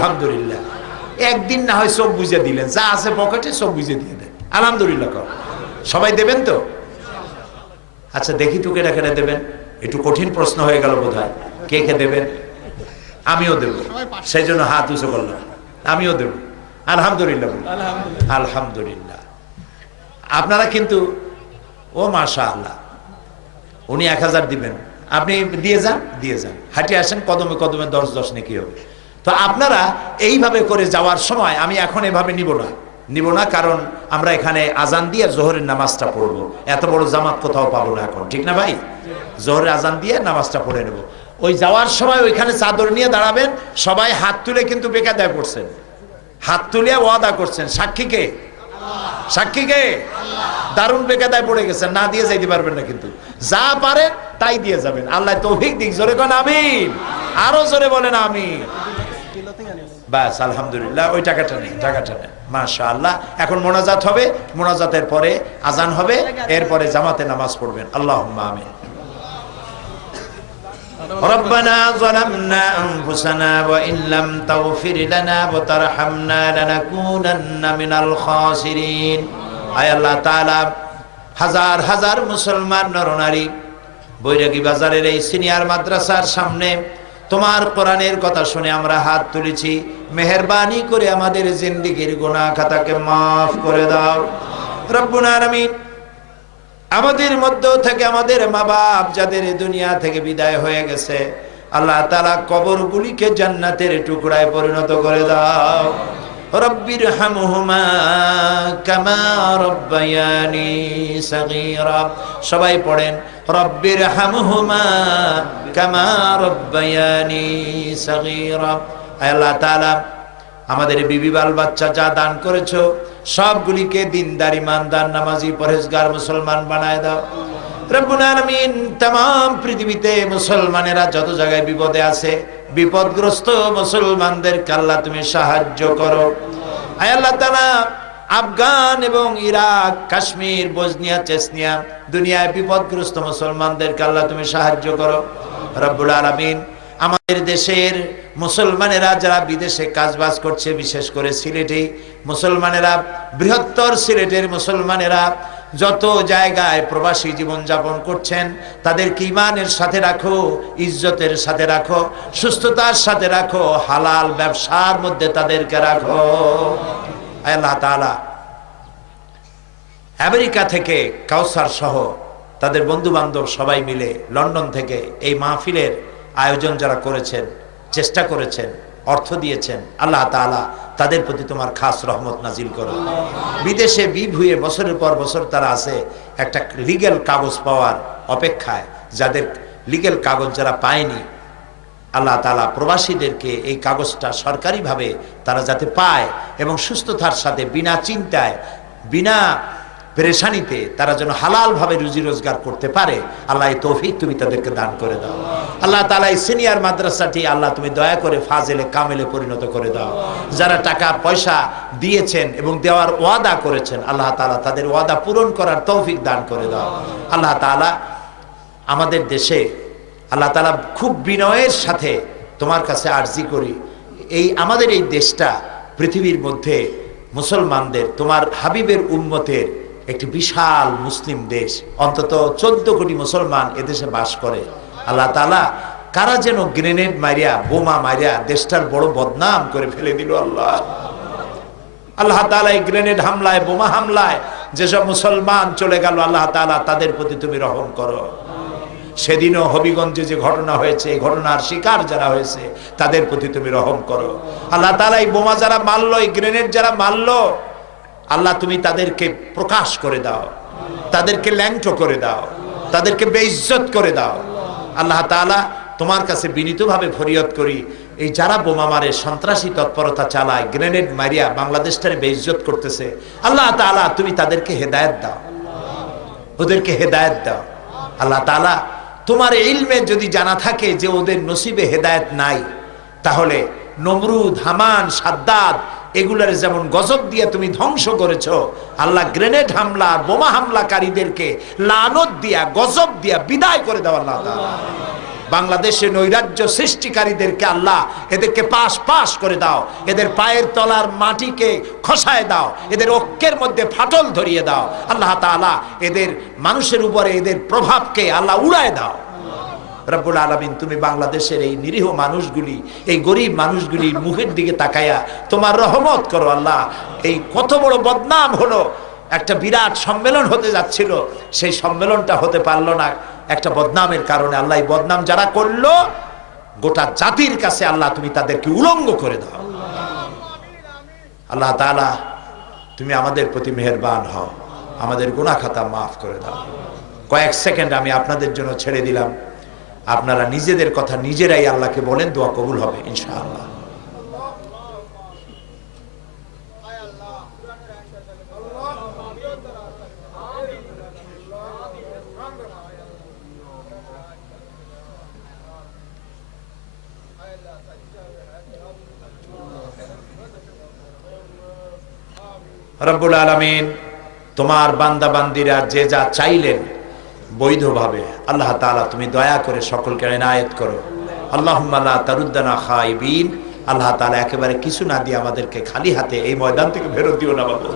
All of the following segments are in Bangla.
আলহামদুলিল্লাহ। একদিন না হয় সব বুঝে দিলেন, যা আছে পকেটে সব বুঝে দিয়ে দেন, আলহামদুলিল্লাহ কর। সবাই দেবেন তো? আচ্ছা দেখি তো কেটা কেটে দেবেন। একটু কঠিন প্রশ্ন হয়ে গেল বোধ হয়। কে কে দেবেন? আমিও দেব, সেই জন্য হাত উঁচু করলাম। আমিও দেব, আলহামদুলিল্লাহ। আলহামদুলিল্লাহ। আপনারা কিন্তু, ও মাশাআল্লাহ, উনি 1000 দিবেন, আপনি দিয়ে যান, দিয়ে যান, হাঁটে আসেন, কদমে কদমে 10 নেকি হবে। তো আপনারা এইভাবে করে যাওয়ার সময়, আমি এখন এভাবে নিব না, কারণ আমরা এখানে আজান দিয়ে জোহরের নামাজটা পড়বো। এত বড় জামাত কোথাও পাবো না এখন, ঠিক না ভাই? জোহরের আজান দিয়ে নামাজটা পড়ে নেব। ওই যাওয়ার সময় ওইখানে চাদর নিয়ে দাঁড়াবেন, সবাই হাত তুলে কিন্তু বেকায়দায় পড়ছেন, হাত তুলে ওয়াদা করছেন। সাক্ষীকে, সাক্ষীকে দারুণ বেকায়দায় পড়ে গেছেন, না দিয়ে যাইতে পারবেন না, কিন্তু যা পারেন তাই দিয়ে যাবেন। আল্লাহ তৌফিক দিক। জোরে কোন আমিন, আরো জোরে বলেন আমিন। বাস আলহামদুলিল্লাহ। ওই টাকাটা নেই, টাকাটা নেই। মাশাআল্লাহ। এখন মোনাজাত হবে, মোনাজাতের পরে আজান হবে, এরপরে জামাতে নামাজ পড়বেন। আল্লাহুম্মা আমিন। ربنا ظلمنا أنفسنا وإن لم تغفر لنا وترحمنا لنكونن من الخاسرين। আয় আল্লাহ তাআলা, হাজার হাজার মুসলমান নরনারী বৈরাগী বাজারের এই সিনিয়র মাদ্রাসার সামনে তোমার কোরআনের কথা শুনে আমরা হাত তুলেছি। মেহেরবানি করে আমাদের জিন্দেগীর গুনাহ খাতাকে মাফ করে দাও রব্বুল আলামিন। আমাদের মধ্য থেকে আমাদের মা বাপ যাদের দুনিয়া থেকে বিদায় হয়ে গেছে, আল্লাহ তাআলা কবরগুলিকে জান্নাতের টুকরায় পরিণত করে দাও। রব্বির হামহুমা কামা রব্বায়ানি সাগীরা। সবাই পড়েন, রব্বির হামহুমা কামা রব্বায়ানি সাগীরা। আল্লাহ তাআলা আমাদের বিবি বাল বাচ্চা যা দান করেছো সবগুলিকে দিনদার, ইমানদার, নামাজি, পরহেজগার মুসলমান বানায় দাও রব্বুল আলামিন। तमाम পৃথিবীতে মুসলমানেরা যত জায়গায় বিপদে আছে, বিপদগ্রস্ত মুসলমানদেরকে আল্লাহ তুমি সাহায্য করো। আয় আল্লাহ তাআলা, আফগান এবং ইরাক, কাশ্মীর, বসনিয়া, চেচনিয়া, দুনিয়ায় বিপদগ্রস্ত মুসলমানদেরকে আল্লাহ তুমি সাহায্য করো রব্বুল আলামিন। আমাদের দেশের মুসলমানেরা যারা বিদেশে কাজবাজ করছে, বিশেষ করে সিলেটে মুসলমানেরা, বৃহত্তর সিলেটের মুসলমানেরা যত জায়গায় প্রবাসী জীবন যাপন করছেন, তাদেরকে ঈমানের সাথে রাখো, ইজ্জতের সাথে রাখো, সুস্থতার সাথে রাখো, হালাল ব্যবসার মধ্যে তাদেরকে রাখো। আল্লাহ তাআলা, আমেরিকা থেকে কাউসার সহ তাদের বন্ধু বান্ধব সবাই মিলে লন্ডন থেকে এই মাহফিলের আয়োজন যারা করেছেন, চেষ্টা করেছেন, অর্থ দিয়েছেন, আল্লাহ তাআলা তাদের প্রতি তোমার খাস রহমত নাজিল করো। বিদেশে হয়ে বছরের পর বছর তারা আছে একটা লিগ্যাল কাগজ পাওয়ার অপেক্ষায়, যাদের লিগ্যাল কাগজ যারা পায়নি, আল্লাহ তাআলা প্রবাসীদেরকে এই কাগজটা সরকারিভাবে তারা যাতে পায় এবং সুস্থতার সাথে, বিনা চিন্তায়, বিনা পেরেশানিতে তারা যেন হালাল ভাবে রুজি রোজগার করতে পারে, আল্লাহ এই তৌফিক তুমি তাদেরকে দান করে দাও। আল্লাহ তাআলা এই সিনিয়র মাদ্রাসাটি আল্লাহ তুমি দয়া করে ফাজেলে কামেলে পরিণত করে দাও। যারা টাকা পয়সা দিয়েছেন এবং দেওয়ার ওয়াদা করেছেন, আল্লাহ তাআলা তাদের ওয়াদা পূরণ করার তৌফিক দান করে দাও। আল্লাহ তাআলা আমাদের দেশে, আল্লাহ তাআলা খুব বিনয়ের সাথে তোমার কাছে আরজি করি, এই আমাদের এই দেশটা পৃথিবীর মধ্যে মুসলমানদের, তোমার হাবিবের উম্মতের একটি বিশাল মুসলিম দেশ, অন্তত 14 কোটি মুসলমান এদেশে বাস করে। আল্লাহ তাআলা কারা যেন গ্রেনেড মারিয়া, বোমা মারিয়া দেশটার বড় বদনাম করে ফেলে দিল। আল্লাহ আল্লাহ তাআলা এই গ্রেনেড হামলায়, বোমা হামলায় যেসব মুসলমান চলে গেল, আল্লাহ তাআলা তাদের প্রতি তুমি রহম করো। সেদিনও হবিগঞ্জে যে ঘটনা হয়েছে, এই ঘটনার শিকার যারা হয়েছে তাদের প্রতি তুমি রহম করো। আল্লাহ তাআলা এই বোমা যারা মারলো, এই গ্রেনেড যারা মারলো, আল্লাহ তুমি তাদেরকে প্রকাশ করে দাও, তাদেরকে ল্যাংটো করে দাও, তাদেরকে বেইজ্জত করে দাও। আল্লাহ তাআলা তোমার কাছে বিনীতভাবে ফরিয়াদ করি, এই যারা বোমা মারে, সন্ত্রাসী তৎপরতা চালায়, গ্রেনেড মারিয়া বাংলাদেশটারে বেইজ্জত করতেছে, আল্লাহ তাআলা তুমি তাদেরকে হেদায়েত দাও, ওদেরকে হেদায়েত দাও। আল্লাহ তাআলা তোমার ইলমে যদি জানা থাকে যে ওদের নসিবে হেদায়েত নাই, তাহলে নমরুদ, হামান, সাদ্দাদ এগুলার যেমন গজব দিয়ে তুমি ধ্বংস করেছো, আল্লাহ গ্রেনেড হামলা, বোমা হামলাকারীদেরকে লানত দিয়া, গজব দিয়া বিদায় করে দাও আল্লাহ তাআলা। বাংলাদেশে নৈরাজ্য সৃষ্টিকারীদেরকে আল্লাহ এদেরকে পাশ পাশ করে দাও, এদের পায়ের তলার মাটিকে খসায় দাও, এদের ঐক্যের মধ্যে ফাটল ধরিয়ে দাও আল্লাহ তাআলা, এদের মানুষের উপরে এদের প্রভাবকে আল্লাহ উড়ায় দাও রব্বুল আলামিন। তুমি বাংলাদেশের এই নিরীহ মানুষগুলি, এই গরিব মানুষগুলির মুখের দিকে তাকায়া তোমার রহমত করো আল্লাহ। এই কত বড় বদনাম হলো, একটা বিরাট সম্মেলন হতে যাচ্ছিল, সেই সম্মেলনটা হতে পারলো না একটা বদনামের কারণে। আল্লাহ এই বদনাম যারা করলো গোটা জাতির কাছে আল্লাহ তুমি তাদেরকে উলঙ্গ করে দাও আল্লাহ তাআলা। তুমি আমাদের প্রতি মেহেরবান হও, আমাদের গুনাহ খাতা মাফ করে দাও। কয়েক সেকেন্ড আমি আপনাদের জন্য ছেড়ে দিলাম, আপনারা নিজেদের কথা নিজেরাই আল্লাহকে বলেন, দোয়া কবুল হবে ইনশাআল্লাহ। রব্বুল আলামিন তোমার বান্দা বান্দিরা যে যা চাইলেন বৈধভাবে আল্লাহ তাআলা তুমি দয়া করে সকলকে ইনায়েত করো। আল্লাহুম্মা লা তারুদ্দানা খাইবিন, আল্লাহ তাআলা একেবারে কিছু না দিয়ে আমাদেরকে খালি হাতে এই ময়দান থেকে ফেরত দিও না বাবা,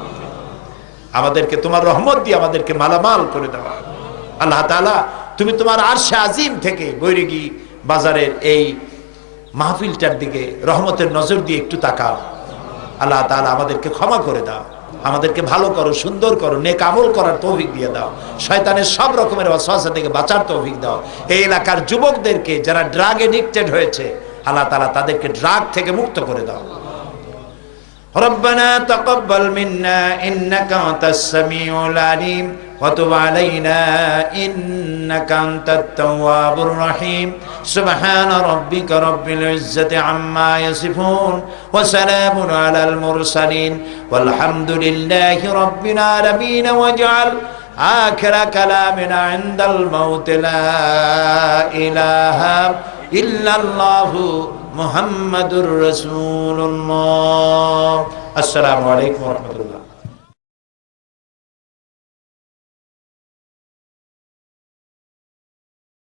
আমাদেরকে তোমার রহমত দিয়ে আমাদেরকে মালামাল করে দাও আল্লাহ তাআলা। তুমি তোমার আরশে আজিম থেকে বৈরাগী বাজারের এই মাহফিলটার দিকে রহমতের নজর দিয়ে একটু তাকাও আল্লাহ তাআলা, আমাদেরকে ক্ষমা করে দাও, আমাদেরকে ভালো করো, সুন্দর করো, নেক আমল করার তৌফিক দিয়ে দাও, শয়তানের সব রকমের ওয়াসওয়াসা থেকে বাঁচার তৌফিক দাও। এই এলাকার যুবকদেরকে যারা ড্রাগ এডিক্টেড হয়েছে আল্লাহ তাআলা তাদেরকে ড্রাগ থেকে মুক্ত করে দাও। ربنا تقبل منا إنك أنت السميع العليم وتب علينا إنك أنت التواب الرحيم سبحان ربك رب العزة عما يصفون وسلام على المرسلين والحمد لله رب العالمين واجعل آخر كلامنا عند الموت لا إله إلا الله محمد رسول الله। السلام عليكم ورحمة الله।